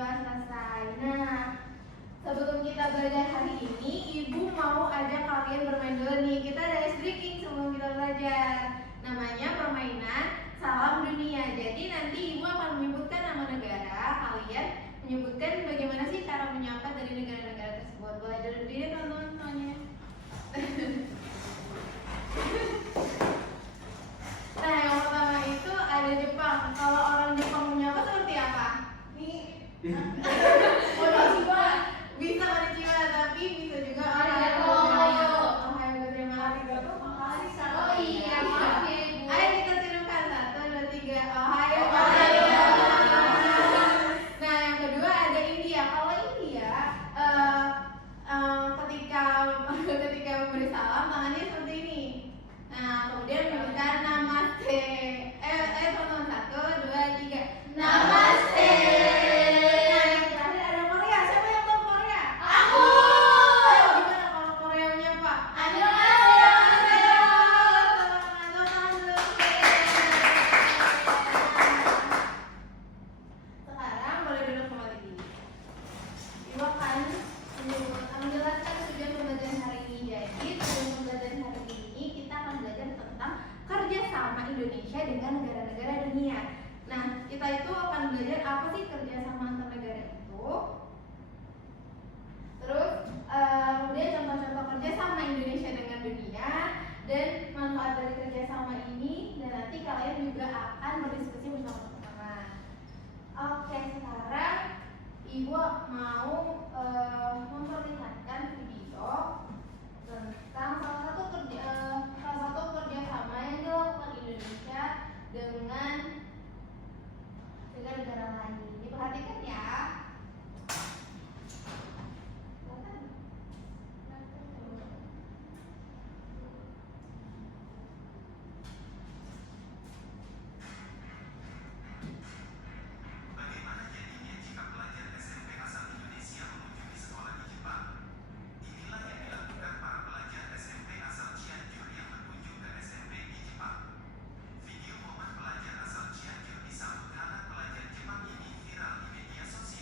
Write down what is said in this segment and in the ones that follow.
kedua selesai. Nah, sebelum kita belajar hari ini, Ibu mau ajak kalian bermain dulu nih. Kita ada ice breaking sebelum kita belajar. Namanya permainan Salam Dunia. Jadi nanti Ibu akan menyebutkan nama negara, kalian menyebutkan bagaimana sih cara menyapa dari negara-negara tersebut. Boleh duduk diri teman-teman semuanya. Nah, yang pertama itu ada Jepang. Kalau orang Jepang menyapa seperti apa? Nih. Konnichiwa. Bisa konnichiwa, tapi bisa juga Ohayo. Terima kasih. Oh iya, maaf ya Ibu. Ayo kita tirukan 1, 2, 3. Ohayo. Nah, yang kedua ada India. Kalau India ketika memberi salam tangannya seperti ini. Nah, kemudian menyebutkan namaste. Teman-teman 1, 2, 3. Namaste. Nah, yang terakhir ada Korea. Siapa yang tahu Korea? Aku. Ayo, gimana kalau Korea menyapa? Annyeonghaseyo. Sekarang boleh duduk kembali. Ibu akan menjelaskan tujuan pembelajaran hari ini. Jadi, tujuan pembelajaran hari ini kita akan belajar tentang kerjasama Indonesia dengan negara-negara dunia. Nah, kita itu akan belajar apa sih kerjasama antar negara itu. Terus, kemudian contoh-contoh kerjasama Indonesia dengan dunia dan manfaat dari kerjasama ini. Dan nanti kalian juga akan berdiskusi bersama teman-teman. Oke, sekarang Ibu mau memperlihatkan video tentang salah satu kerjasama yang dilakukan Indonesia dengan negara lain. Diperhatikan ya. Bagaimana jadinya jika pelajar SMP asal Indonesia mengunjungi sekolah di Jepang? Inilah yang dilakukan para pelajar SMP asal Cianjur yang berkunjung ke SMP di Jepang. Video momen pelajar asal Cianjur disambut hangat pelajar Jepang ini viral di media sosial.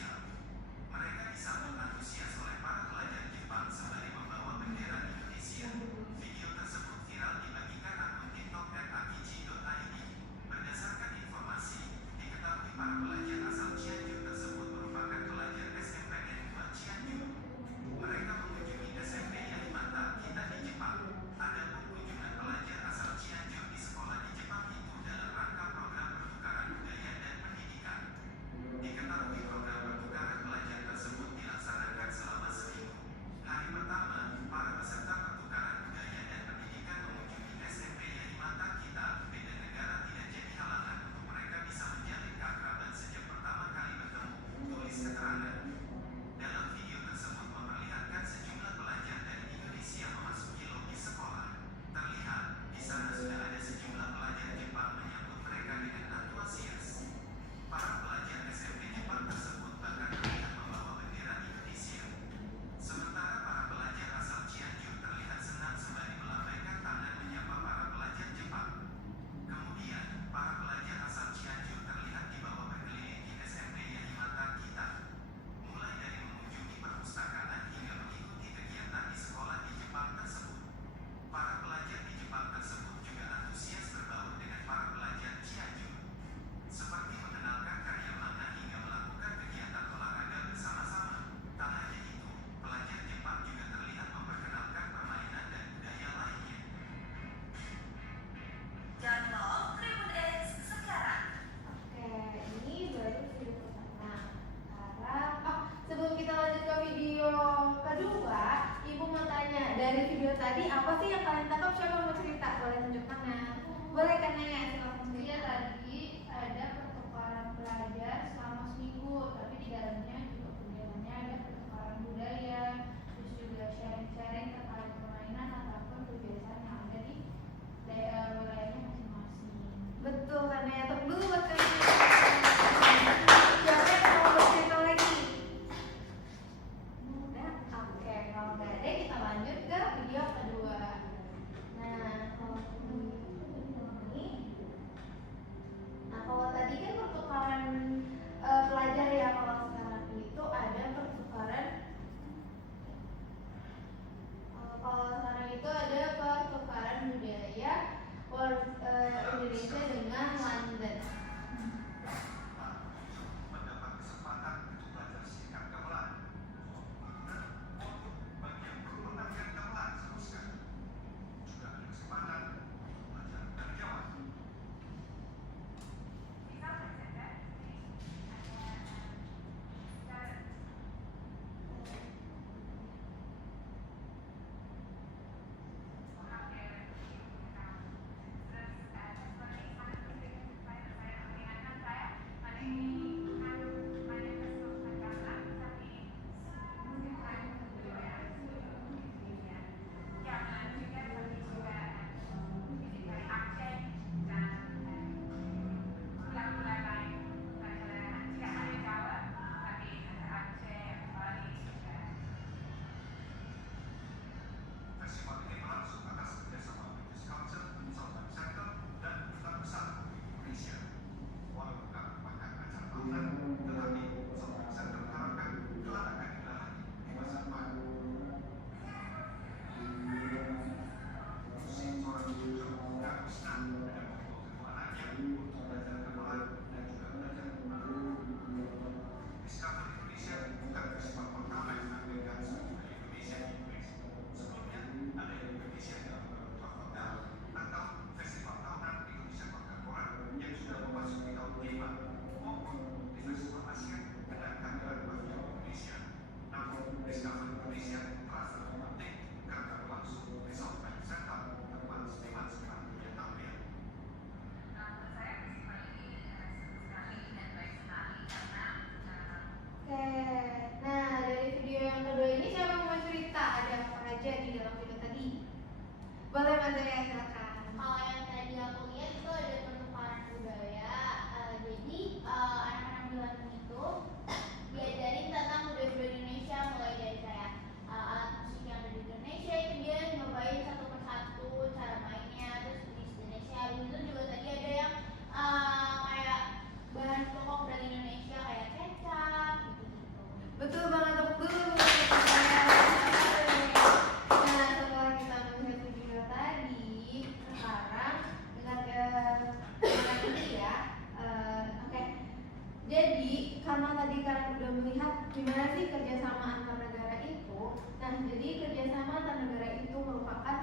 karena tadi kalian udah melihat gimana sih kerjasama antar negara itu. Nah, jadi kerjasama antar negara itu merupakan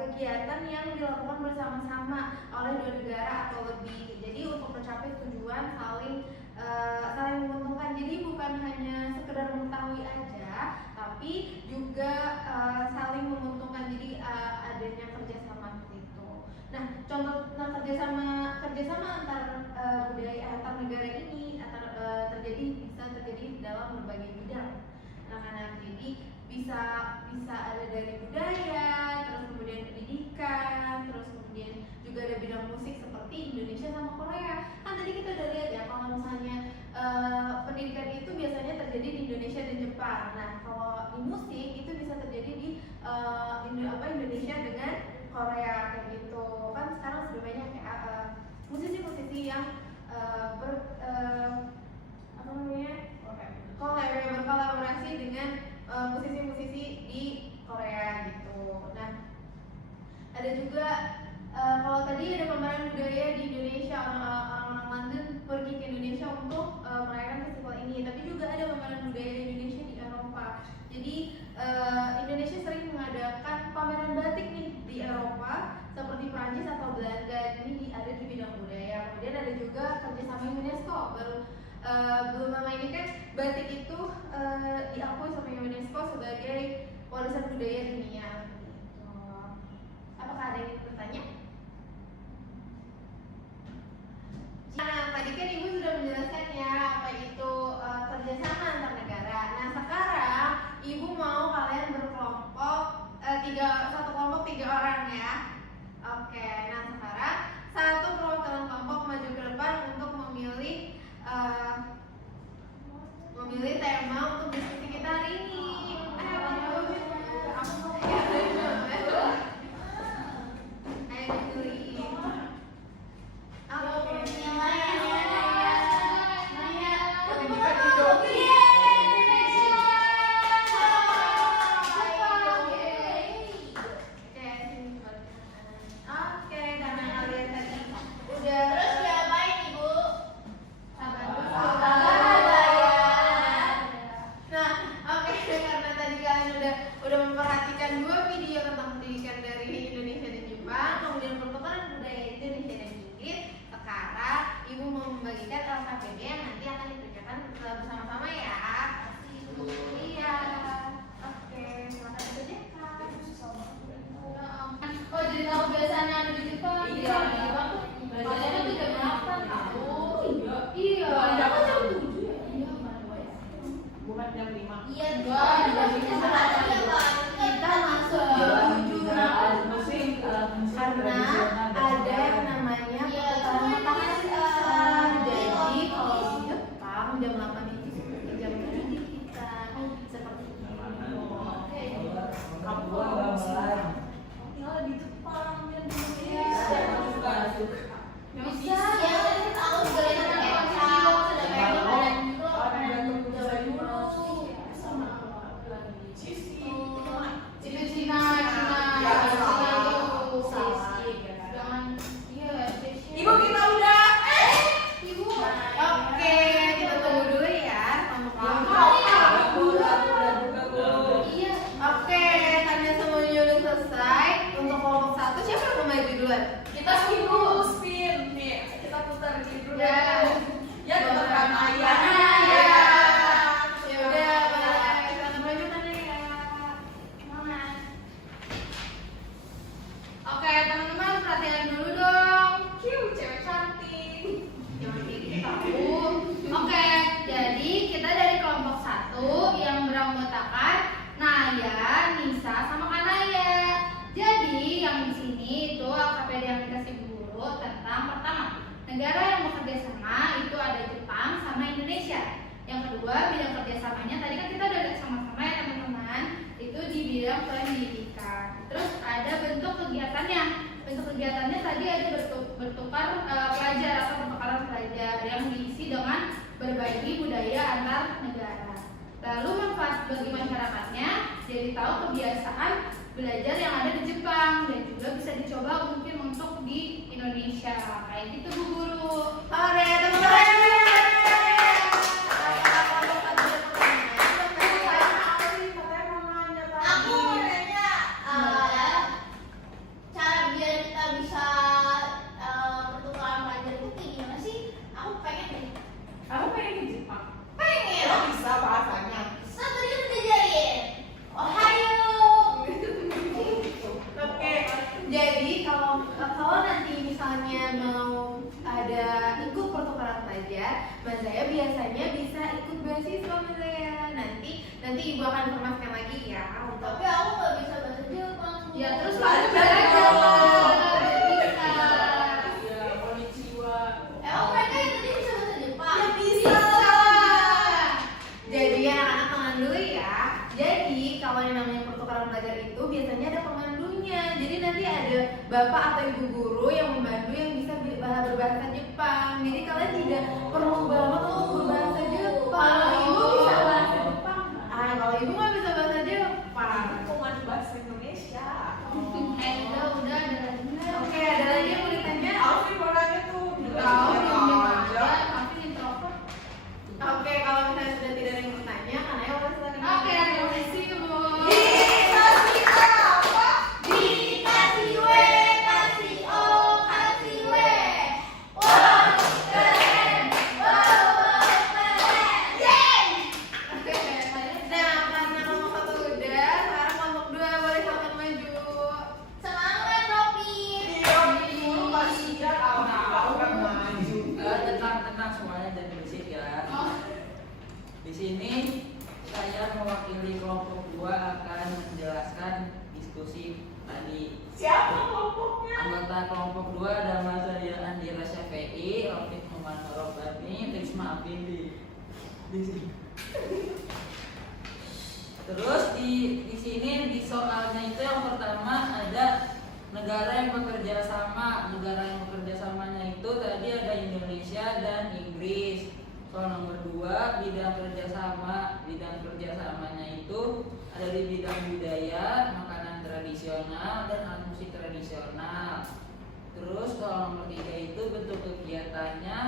kegiatan yang dilakukan bersama-sama oleh dua negara atau lebih. Jadi untuk mencapai tujuan saling menguntungkan. Jadi bukan hanya sekedar mengetahui aja, tapi juga saling menguntungkan. Jadi adanya kerjasama seperti itu. Nah, contoh kerjasama antar budaya antar negara ini bisa terjadi dalam berbagai bidang. Nah, jadi bisa ada dari budaya, terus kemudian pendidikan, terus kemudian juga ada bidang musik seperti Indonesia sama Korea. Kan tadi kita udah lihat ya kalau misalnya pendidikan itu biasanya terjadi di Indonesia dan Jepang. Nah, kalau di musik itu bisa terjadi di Indonesia dengan Korea kayak gitu. Kan sekarang sudah banyak ya musisi-musisi yang berkolaborasi dengan musisi-musisi di Korea gitu. Nah, ada juga kalau tadi ada pameran budaya di Indonesia, orang-orang London pergi ke Indonesia untuk merayakan festival ini. Tapi juga ada pameran budaya di Indonesia di Eropa. Jadi Indonesia sering mengadakan pameran batik nih di Eropa seperti Prancis atau Belanda. Ini ada di bidang budaya. Kemudian ada juga kerjasama UNESCO. Belum lama ini kan batik itu diakui sama UNESCO sebagai warisan budaya dunia. Gitu. Apakah ada yang ingin bertanya? Nah, tadi kan Ibu sudah menjelaskan ya apa itu kerjasama antar negara. Nah, sekarang Ibu mau kalian berkelompok satu kelompok 3 orang ya. Oke, nah sekarang satu perwakilan kelompok maju ke depan untuk memilih tema untuk diskusi kita hari ini. Belajar yang ada di Jepang dan juga bisa dicoba mungkin untuk di Indonesia kayak gitu Bu Guru. Oke, teman-teman. saya biasanya bisa ikut beasiswa Mas saya. Nanti ibu akan informasikan lagi ya. Tapi aku nggak bisa bahasa Jepang. Ya terus kamu belajar bisa. Iya, konnichiwa. Emang mereka yang tadi bisa bahasa Jepang? Ya bisa. Jadi anak-anak tenang dulu ya. Jadi kalau yang namanya pertukaran belajar itu biasanya ada pemandunya. Jadi nanti ada bapak atau ibu guru yang membantu yang bisa berbahasa Jepang. Jadi kalian tidak perlu banget untuk berbahasa Jepang. Kalau ibu bisa bahasa Jepang. Kalau ibu nggak bisa bahasa Jepang. Cuma bahasa Indonesia. Udah ada lagi nggak? Oke, ada lagi yang mau ditanya? Alfi mau nanya tuh. Tahu Bilang aja, aja. tapi introvert. Oke, kalau misalnya sudah tidak ada yang bertanya, karena ya boleh silakan. Oke, terima kasih Bu. Dikasih apa? Dikasih W, kasih O, kasih W. Wow, keren. Wow, keren. Yeay. Nah, karena kelompok 1 udah, sekarang kelompok 2 boleh silakan maju. Semangat Robi. Dulu masih tahu kan maju. Tenang semuanya dan berisik ya. Di sini saya mewakili kelompok 2 akan menjelaskan diskusi tadi. Siapa kelompoknya? Anggota kelompok 2 ada Mas Andira Syafi'i, Rafiq Muhammad Robani, Risma Afindi. Di sini. Terus di sini di soalnya itu yang pertama ada negara yang bekerja sama. Negara yang bekerja samanya itu tadi ada Indonesia dan Inggris. Soal nomor 2 bidang kerjasama. Bidang kerjasamanya itu ada di bidang budaya, makanan tradisional dan alat musik tradisional. Terus soal nomor 3 itu bentuk kegiatannya.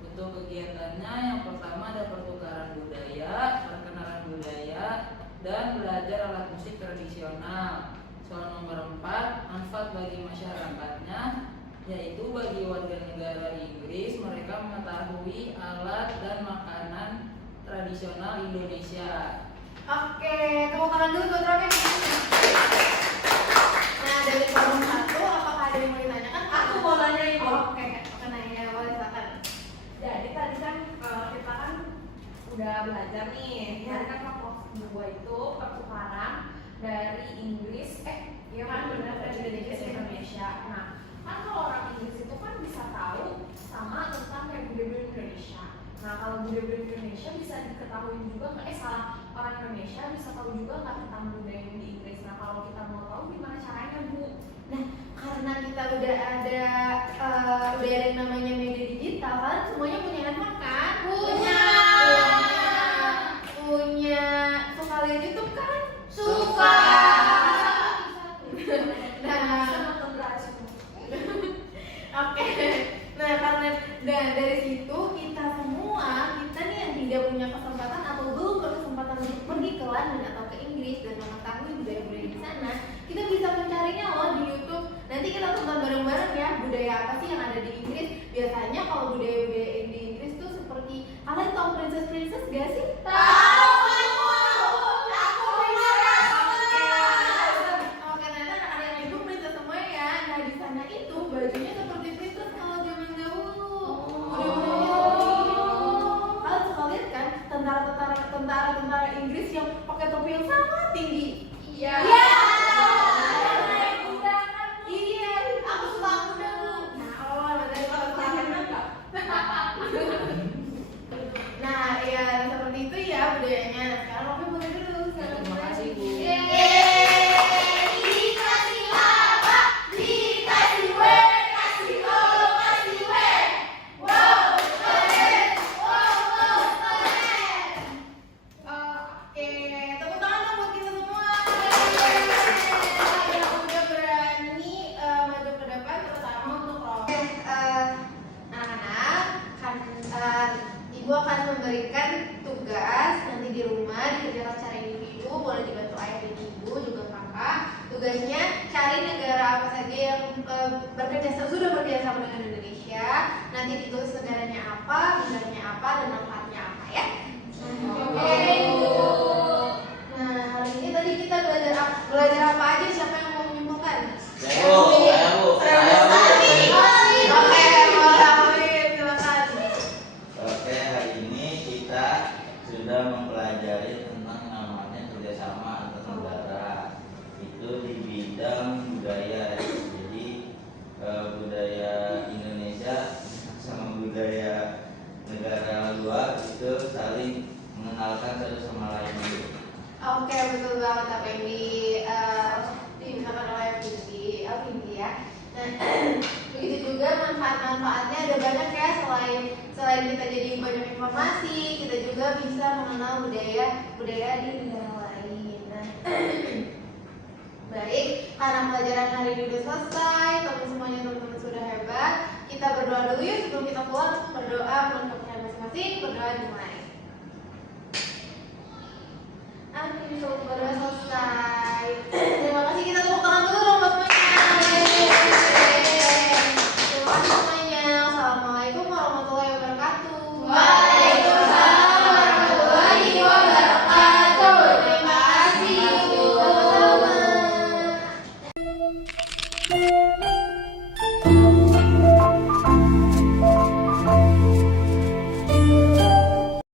Bentuk kegiatannya yang pertama ada pertukaran budaya, perkenalan budaya, dan belajar alat musik tradisional. Soal nomor 4 manfaat bagi masyarakatnya, yaitu bagi warga negara Inggris mereka mengetahui alat dan makanan tradisional Indonesia. Oke, tepuk tangan dulu buat Robi. Nah, dari kelompok 1, apakah ada yang mau ditanyakan? Aku mau nanya itu. Oke, nanya boleh silakan. Jadi tadi kan kita kan udah belajar nih, tadi kan kelompok 2 itu pertukaran dari Inggris, ya kan benar dari Inggris ke Indonesia. Nah, kan kalau orang Inggris itu kan bisa tahu sama tentang kayak budaya Indonesia. Nah, kalau budaya Indonesia bisa diketahui juga nggak? Salah, orang Indonesia bisa tahu juga nggak tentang budaya di Inggris. Nah, kalau kita mau tahu gimana caranya Bu? Nah, karena kita udah ada yang namanya media digital, kan semuanya punya handphone kan? Punya. Suka lihat YouTube kan? Suka. Nah, oke. Nah, karena dari situ kita nih yang tidak punya kesempatan atau belum berkesempatan untuk pergi ke London atau ke Inggris dan mengetahui budaya-budaya di sana, kita bisa mencarinya loh di YouTube. Nanti kita tonton bareng-bareng ya budaya apa sih yang ada di Inggris. Biasanya kalau budaya-budaya di Inggris tuh seperti, kalian tahu princess gak sih? Tahu. Oke, ternyata ada yang itu princess semua ya. Nah, di sana itu bajunya seperti princess kalau zaman dahulu. Kalian suka lihat kan tentara Inggris yang pakai topi yang sangat tinggi. Iya. Iya. Naik kuda kan? Iya. Aku suka kuda Bu. Dari Nah, ya seperti itu ya budayanya. Nah, sekarang Robi boleh dulu. Terima kasih Bu. Dikasih apa? Dikasih W, kasih O, kasih W. Wow, keren. Wow, keren. Oke, tepuk tangan dong buat kita semua. Yang udah berani maju ke depan, terutama untuk Robi. Anak-anak, Ibu akan memberikan tugas nanti di rumah dikerjakan secara individu, boleh dibantu ayah dan ibu juga kakak. Tugasnya cari negara apa saja yang sudah bekerja sama dengan Indonesia. Nanti ditulis negaranya apa, dan manfaatnya apa ya. Oke, Ibu. Nah, hari ini tadi kita belajar apa aja? Siapa yang mau menyimpulkan? Saya Bu. Oke, boleh Alvin, silakan. Oke, hari sudah mempelajari tentang namanya kerjasama antar negara. Itu di bidang budaya. Jadi budaya Indonesia sama budaya negara luar itu saling mengenalkan satu sama lain. Oke, betul banget apa yang dimintakan oleh Alvindi ya. Nah, begitu juga manfaat-manfaatnya ada banyak ya, selain kita jadi banyak informasi, kita juga bisa mengenal budaya di negara lain. Nah, baik, karena pelajaran hari ini sudah selesai, teman-teman sudah hebat. Kita berdoa dulu yuk sebelum kita pulang. Berdoa untuk masing-masing, berdoa dimulai. Amin, berdoa selesai. Terima kasih, kita tepuk tangan dulu dong buat semuanya. Terima kasih semuanya. Assalamualaikum warahmatullahi wabarakatuh. Waalaikumsalam warahmatullahi wabarakatuh. Terima kasih, Bu. Sama-sama.